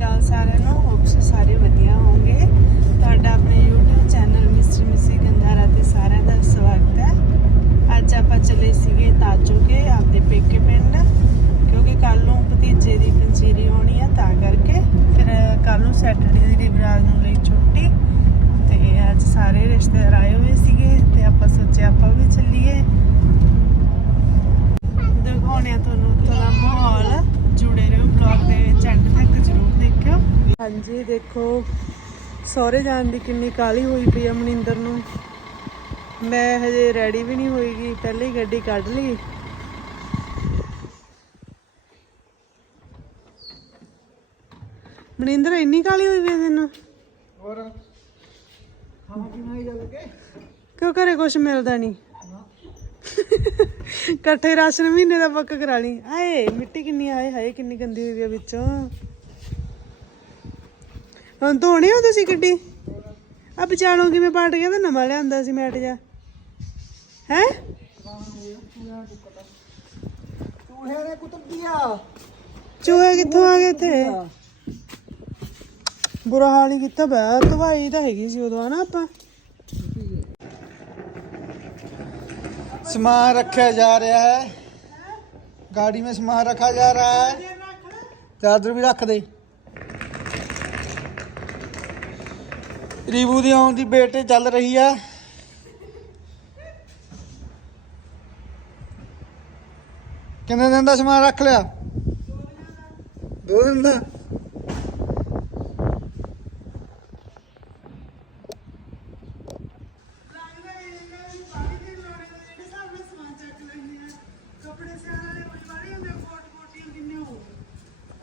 ਅਕਾਲ ਸਾਰਿਆਂ ਨੂੰ ਹੋਪਸ ਸਾਰੇ ਵਧੀਆ ਹੋਵੋਗੇ ਤੁਹਾਡਾ ਆਪਣੇ YouTube ਚੈਨਲ ਮਿਸਟਰ ਮਿਸੀ ਗੰਧਾਰਾ ਤੇ ਸਾਰਿਆਂ ਦਾ ਸਵਾਗਤ ਹੈ। ਅੱਜ ਆਪਾਂ ਚਲੇ ਸੀਗੇ ਤਾਜੋਗੇ ਆਪਦੇ ਪੇਕੇ ਪਿੰਡ, ਕਿਉਂਕਿ ਕੱਲ ਨੂੰ ਭਤੀਜੇ ਦੀ ਪੰਜੀਰੀ ਹੋਣੀ ਆ, ਤਾਂ ਕਰਕੇ ਫਿਰ ਕੱਲ ਨੂੰ ਸੈਟਰਡੇ ਦੀ ਬਰਾਤ ਨੂੰ ਲਈ ਛੁੱਟੀ। ਤੇ ਅੱਜ ਸਾਰੇ ਰਿਸ਼ਤੇਦਾਰ ਆਏ ਹੋਏ ਸੀਗੇ ਤੇ ਆਪਾਂ ਸੋਚਿਆ ਆਪਾਂ ਵੀ ਚੱਲੀਏ। ਦਿਖਾਉਣੇ ਤੁਹਾਨੂੰ ਉੱਥੋਂ ਦਾ ਮਾਹੌਲ। ਜੁੜੇ ਰਹੋ ਬਲੌਗ ਦੇ ਵਿੱਚ, ਐਂਡ ਤੱਕ ਜ਼ਰੂਰ ਦੇਖਿਓ ਹਾਂਜੀ ਦੇਖੋ ਸਹੁਰੇ ਜਾਣ ਦੀ ਕਿੰਨੀ ਕਾਲੀ ਹੋਈ ਪਈ ਆ ਮਨਿੰਦਰ ਨੂੰ। ਮੈਂ ਹਜੇ ਰੈਡੀ ਵੀ ਨਹੀਂ ਹੋਈਗੀ ਪਹਿਲੇ ਹੀ ਗੱਡੀ ਕੱਢ ਲਈ। ਮਨਿੰਦਰ ਇੰਨੀ ਕਾਲੀ ਹੋਈ ਪਈ ਤੈਨੂੰ? ਹੋਰ? ਖਾਣਾ ਪੀਣਾ ਹੀ ਗੱਲ ਕੇ ਕਿਉਂ ਘਰੇ ਕੁਝ ਮਿਲਦਾ ਨਹੀਂ? ਇਕੱਠੇ ਰਾਸ਼ਨ ਮਹੀਨੇ ਦਾ ਪੱਕ ਕਰਾ ਲਈ। ਆਏ ਮਿੱਟੀ ਕਿੰਨੀ ਆਏ ਹਾਏ ਕਿੰਨੀ ਗੰਦੀ ਹੋਈ ਆ ਵਿੱਚੋਂ। ਹੁਣ ਧੋਣੇ ਹੋ ਤੁਸੀਂ ਗੱਡੀ ਆ ਵਿਚਾਲੋਂ ਕਿਵੇਂ ਪਾਟ ਗਿਆ ਤਾਂ ਨਵਾਂ ਲਿਆਂਦਾ ਸੀ ਮੈਟ ਜਾ ਹੈ ਚੂਹੇ ਨੇ ਕੁੱਟ ਦਿਆ ਚੂਹੇ ਕਿੱਥੋਂ ਆ ਗਏ ਇੱਥੇ ਬੁਰਾ ਹਾਲ ਹੀ ਕੀਤਾ ਬੈ ਦਵਾਈ ਤਾਂ ਹੈਗੀ ਸੀ ਉਦੋਂ ਹਨਾ ਆਪਾਂ सामान रखा जा रहा है गाड़ी में सामान रखा जा रहा है ਚਾਦਰ ਵੀ ਰੱਖ ਦੇ ਰੀਬੂ ਦੀ ਆਉਣ ਦੀ ਵੇਟ ਚੱਲ ਰਹੀ ਆ। ਕਿੰਨੇ ਦਿਨ ਦਾ ਸਮਾਨ ਰੱਖ ਲਿਆ? ਦੋ ਦਿਨ ਦਾ।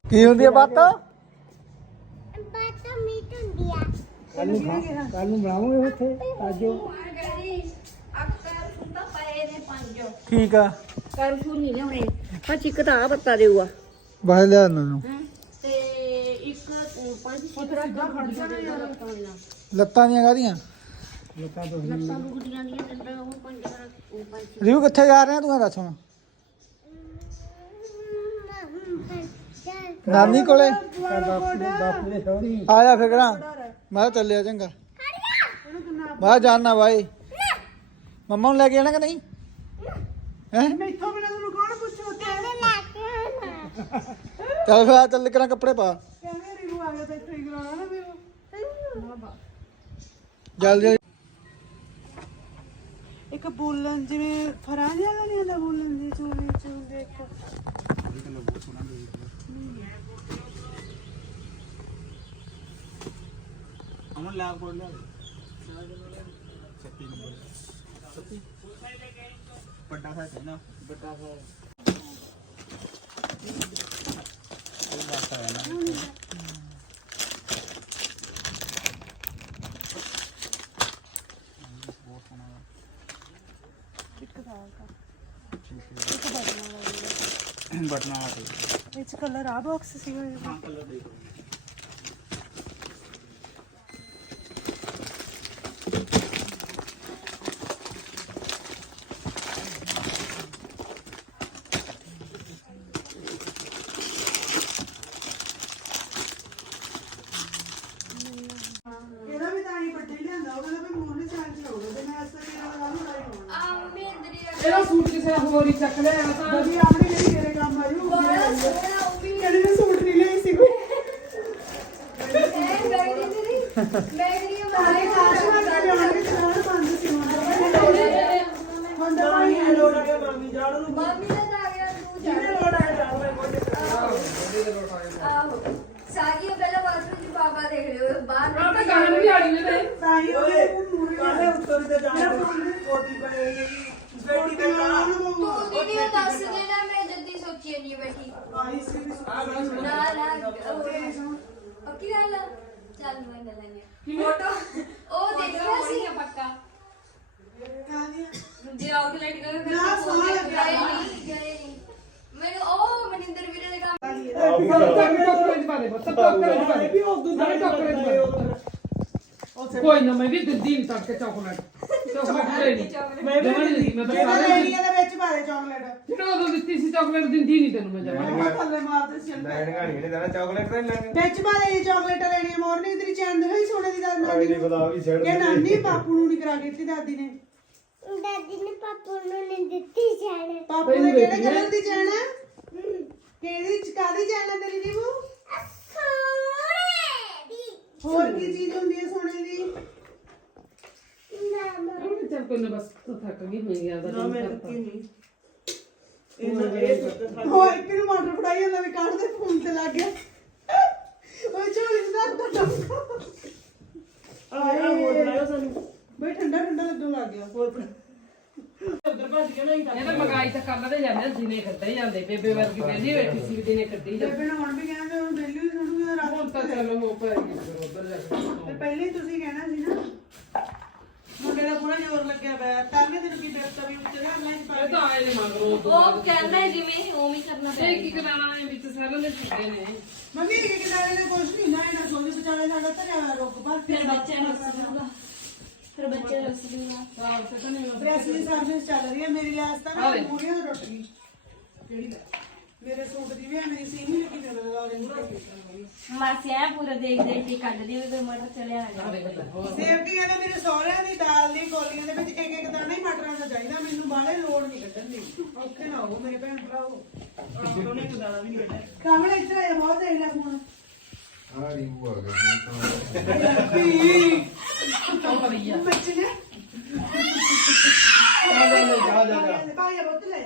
ਕੀ ਹੁੰਦੀ ਆ ਬਾਤ ਮੀਟ ਹੁੰਦੀ ਆ ਕੱਲ ਨੂੰ ਕੱਲ ਨੂੰ ਬਣਾਵਾਂਗੇ ਉੱਥੇ ਆਜੋ ਠੀਕ ਆ। ਕਰਫੂ ਨਹੀਂ ਲਿਆਉਣੇ ਪਰ ਇੱਕ ਤਾਂ ਆ ਪੱਤਾ ਦੇਊਗਾ ਬਾਹਰ ਲਿਆ ਨੂੰ। ਤੇ ਇੱਕ ਪੰਜ ਪੁੱਤਰਾ ਦਾ ਖੜ ਜਾਣਾ ਯਾਰ ਲੱਤਾਂ ਦੀਆਂ ਕਾਹਦੀਆਂ? ਲੱਤਾਂ ਤੋਂ ਲੱਤਾਂ ਦੁਖਦੀਆਂ ਦੀਆਂ ਦੰਦਾਂ ਉਹ ਪੰਜ ਉਹ ਪੰਜ ਰਿਵੂ ਕਿੱਥੇ ਜਾ ਰਿਹਾ ਤੂੰ ਇਹ ਦੱਸ ਹੁਣ। ਨਾਨੀ ਕੋਲੇ? ਆ ਜਾ ਫਿਕਰਾਂ ਮੈਂ ਕਿਹਾ ਚੱਲਿਆ ਚੰਗਾ। ਮੈਂ ਕਿਹਾ ਜਾਣਾ ਬਾਈ। ਮੰਮਾ ਨੂੰ ਲੈ ਕੇ ਜਾਣਾ ਕਿ ਨਹੀਂ? ਹੈ? ਮੈਥੋਂ ਬਿਨਾਂ ਤੁਹਾਨੂੰ ਕੌਣ ਪੁੱਛੂ ਉੱਤੇ ਚੱਲ ਫਿਰ ਆ ਚੱਲ ਕਰਾਂ ਕੱਪੜੇ ਪਾ। ਕਹਿੰਦੇ ਰਿਵੂ ਆ ਗਿਆ ਤਾਂ ਇੱਥੇ ਹੀ ਨਾ ਫਿਰ ਜਲਦੀ ਇੱਕ ਬੋਲਣ ਜਿਵੇਂ ਫਰਾਂ ਜਿਹਾ ਨਹੀਂ ਆਉਂਦਾ ਬੋਲਣ ਦੀ ਚੂਲੀ ਚੂਲੀ ਇੱਕ ਅਮਨ ਲੈ ਕੋਲ ਲੈ ਵੱਡਾ ਸਾਈਜ਼ ਨਾ ਵੱਡਾ ਸਾਈਜ਼ ਬਟਨਾ ਵਾਲਾ ਵਿੱਚ ਕਲਰ ਆ ਬਾਕਸ ਸੀਗਾ ਇਹਦਾ। ਕਲਰ ਦੇਖੋ ਇਹਦਾ ਵੀ ਤਾਂ ਹੀ ਵੱਡੇ ਲਿਆਂਦਾ ਉਹਦਾ ਵੀ ਮੂਰਲੀ ਸਾਈਡ ਤੇ ਹੋਊਗਾ ਤੇ ਮੈਂ ਇਸ ਤਰੀਕੇ ਨਾਲ ਵਾਲੀ ਲਾਈ ਹੋਣਾ ਇਹਦਾ ਸੂਟ ਕਿਸੇ ਦਾ ਹੋਰ ਹੀ ਚੱਕ ਲਿਆ ਤਾਂ ਵਧੀਆ ਆਪਣੀ ਜਿਹੜੀ ਤੇਰੇ ਕੰਮ ਆਈ ਉਹ ਕਹਿੰਦੇ ਮੈਂ ਸੂਟ ਨਹੀਂ ਲਈ ਸੀ ਕੋਈ ਸਾਰੇ ਖਾਸ ਵਾਰ ਲਿਆਉਣਗੇ ਸਾਰੇ ਬੰਦ ਸੀ ਹੁਣ ਤਾਂ ਭਾਈ ਇਹ ਲੋੜ ਆ ਗਿਆ ਮਾਮੀ ਜਾਣ ਨੂੰ ਜਿਹਨੇ ਲੋੜ ਆ ਜਾਣ ਸਾਗੀ ਪਹਿਲਾਂ ਬਾਥਰੂਮ ਚ ਬਾਬਾ ਦੇਖ ਲਿਓ ਬਾਹਰ ਆਹ ਤਾਂ ਗਾਣ ਵੀ ਆੜੀ ਨੇ ਤਾਂ ਹੀ ਉਹ ਮੂਰਲੀ ਕਾਲੇ ਉੱਤਰ ਤੇ ਜਾਣ ਕੋਟੀ ਪਏ ਬੇਟੀ ਦੇ ਨਾਲ ਤੂੰ ਦੀਦੀ ਨੂੰ ਦੱਸ ਦੇਣਾ ਮੈਂ ਜੱਦੀ ਸੋਚੀ ਨਹੀਂ ਬੈਠੀ ਆਈ ਸੀ ਵੀ ਸੁਣੀ ਨਾ ਨਾ ਪੱਕੀ ਗੱਲ ਆ? ਚੱਲ ਮੈਂ ਲੈ ਲੈਣੀ ਫੋਟੋ ਉਹ ਦੇਖਿਆ ਸੀ ਪੱਕਾ ਜੇ ਆਊਟਲੈਟ ਕਰੇ ਫਿਰ ਨਾ, ਸੋਹਣਾ ਲੱਗਿਆ। ਗਏ ਨਹੀਂ ਗਏ ਮੈਨੂੰ ਉਹ ਮਨਿੰਦਰ ਵੀਰੇ ਦੇ ਕੰਮ ਸਾਰੇ ਕੋਈ ਨਾ ਮੈਂ ਵੀ ਦਿੱਦੀ ਤੱਕ ਚਾਕਲੇਟ ਚਾਕਲੇਟ ਲੈ ਲਈ ਮੈਂ ਮੈਂ ਤਾਂ ਲੈਣੀ ਲਈ ਆ ਦੇ ਵਿੱਚ ਪਾ ਦੇ ਚਾਕਲੇਟ। ਜਿਹੜਾ ਉਦੋਂ ਦਿੱਤੀ ਸੀ ਚਾਕਲੇਟ ਦਿੰਦੀ ਨਹੀਂ ਤੈਨੂੰ ਮੈਂ ਜਮਾ ਮੈਂ ਥੱਲੇ ਮਾਰ ਦੇ ਸਿਰ ਲੈਣ ਗਾਣੀ ਨੇ ਦੇਣਾ ਚਾਕਲੇਟ ਤਾਂ ਲੈਣ। ਵਿੱਚ ਪਾ ਦੇ ਚਾਕਲੇਟ ਲੈਣੀ ਆ ਮੋਰਨਿੰਗ ਤੇਰੀ ਚੈਨ ਦਿਖਾਈ ਸੋਨੇ ਦੀ ਦਾਦੀ ਨਹੀਂ ਵੀ ਛੱਡ ਕਿ ਨਾਨੀ ਪਾਪੂ ਨੂੰ ਨਹੀਂ ਕਰਾ ਕੇ ਦਿੱਤੀ ਦਾਦੀ ਨੇ। ਦਾਦੀ ਨੇ ਪਾਪੂ ਨੂੰ ਨਹੀਂ ਦਿੱਤੀ ਜਾਣ ਪਾਪੂ ਦੇ ਕਿਹੜੇ ਕਲਰ ਦੀ ਚੈਨ ਹੈ। ਕਿਹੜੀ ਚ- ਚੈਨ ਹੈ ਤੇਰੀ ਸੋਹਣੇ ਦੀ। ਹੋਰ ਕੀ ਚੀਜ਼ ਹੁੰਦੀ ਹੈ ਸੋਨੇ ਦੀ ਮਾਮਾ ਚੱਲ ਕੋਈ ਨਾ ਬਸ ਤੂੰ ਥੱਕ ਗਈ ਹੋਈ ਦਾ ਨਾ ਮੈਂ ਦਿੱਤੀ ਨਹੀਂ। ਹੋਰ ਇੱਕ ਨੂੰ ਮਟਰ ਫੜਾਈ ਜਾਂਦਾ ਵੀ ਕੱਢ ਦੇ ਫੋਨ ਤੇ ਲੱਗ ਗਿਆ। ਉਹ ਝੋਲੀ ਦਾ ਟੱਟਾ ਆਇਆ ਹੋਰ ਬਣਾਇਓ ਸਾਨੂੰ। ਬਈ ਠੰਡਾ ਠੰਡਾ ਲੱਗਣ ਲੱਗ ਗਿਆ। ਹੋਰ ਉਧਰ ਭੱਜ ਨਹੀਂ ਇਹ ਤਾਂ ਮਗਾਈ ਤਾਂ ਕੰਮ ਤੇ ਜਾਂਦੇ ਦਿਨੇ ਕੱਢੇ ਜਾਂਦੇ। ਬੇਬੇ ਵਰਗੀ ਬੈਠੀ ਬੈਠੀ ਸੀ ਦਿਨੇ ਕੱਢੀ ਜਾਂਦੇ। ਬੇਬੇ ਨੇ ਹੁਣ ਵੀ ਕਹਿੰਦੇ ਹੁਣ ਦਿੱਲੀ ਵੀ ਸੁਣੂਗਾ ਰਾਤ ਹੁਣ ਤਾਂ ਚਲੋ ਹੋ ਪੈ ਗਈ ਫਿਰ ਉੱਧਰ ਜਾ ਕੇ। ਤੇ ਪਹਿਲੇ ਹੀ ਤੁਸੀਂ ਕਹਿਣਾ ਸੀ ਨਾ ਮੁੰਡੇ ਦਾ ਪੂਰਾ ਜ਼ੋਰ ਲੱਗਿਆ ਪਿਆ। ਤਾਂ ਵੀ ਤੈਨੂੰ ਕੀ ਦੱਸਤਾ ਵੀ ਉੱਤੇ ਦਾ ਮੈਂ ਇਹ ਤਾਂ ਆਏ ਨੇ ਮਗਰੋਂ ਉਹ ਤੋਂ ਉਹ ਕਹਿੰਦਾ ਹੈ ਜਿਵੇਂ ਉਵੇਂ ਹੀ ਕਰਨਾ ਇਹ ਕੀ ਕਰਾਣਾ ਹੈ? ਵਿੱਚ ਸਾਰਿਆਂ ਦੇ ਛੱਡੇ ਨੇ। ਮੰਮੀ ਇਹ ਕਿਦਾਰੇ ਨੇ ਕੁਛ ਨਹੀਂ ਨਾ ਇਹਨਾਂ ਸੋਨੇ ਵਿਚਾਲੇ ਸਾਡਾ ਧਰਿਆ ਰੁੱਕ ਪਰ ਫਿਰ ਬੱਚੇ ਨੂੰ ਰਸੂਗਾ ਫਿਰ ਬੱਚੇ ਨੂੰ ਰਸੂਗਾ ਸਾਲ ਤੇ ਤਾਂ ਨਹੀਂ ਪ੍ਰੈਸਲੀ ਸਰਵਿਸ ਚੱਲ ਰਹੀ ਹੈ ਮੇਰੀ ਲੈਸ ਤਾਂ ਨਾ ਪੂਰੀਆਂ ਤੋਂ ਟੁੱਟ ਗਈ। ਕਿਹੜੀ ਮੇਰੇ ਸੂਟ ਦੀ ਵੀ ਹੈ, ਮੇਰੀ ਸੀਮ ਹੀ ਲੱਗੀ ਚੱਲ ਲਗਾ ਦੇ ਮਾਸਿਆ ਪੂਰਾ ਦੇਖ ਦੇਖ ਕੇ ਕੱਢਦੀ ਉਹਦੇ ਮਟਰ ਚਲਿਆ ਆ ਗਿਆ ਸੇਬ ਦੀ ਇਹਨਾਂ ਮੇਰੇ ਸਹੁਰਿਆਂ ਦੀ ਦਾਲ ਦੀ ਕੋਲੀਆਂ ਦੇ ਵਿੱਚ ਇੱਕ ਇੱਕ ਦਾਣਾ ਹੀ ਮਟਰਾਂ ਦਾ ਚਾਹੀਦਾ ਮੈਨੂੰ ਬਾਹਲੇ ਲੋੜ ਨਹੀਂ ਕੱਢਣ ਦੀ। ਔਖੇ ਨਾ ਹੋ ਮੇਰੇ ਭੈਣ ਭਰਾਓ ਆਹ ਉਹਨੇ ਨੂੰ ਦਾਣਾ ਵੀ ਨਹੀਂ ਕੱਢਿਆ ਕਾਮਣ ਇੱਧਰ ਆਇਆ ਬਹੁਤ ਦੇਰ ਲੱਗ ਹੁਣ। ਆ ਰਿਵੂ ਆ ਗਿਆ ਬੱਚੇ ਨੇ। ਭਾਈ ਆ ਬੋਤਲ ਲੈ।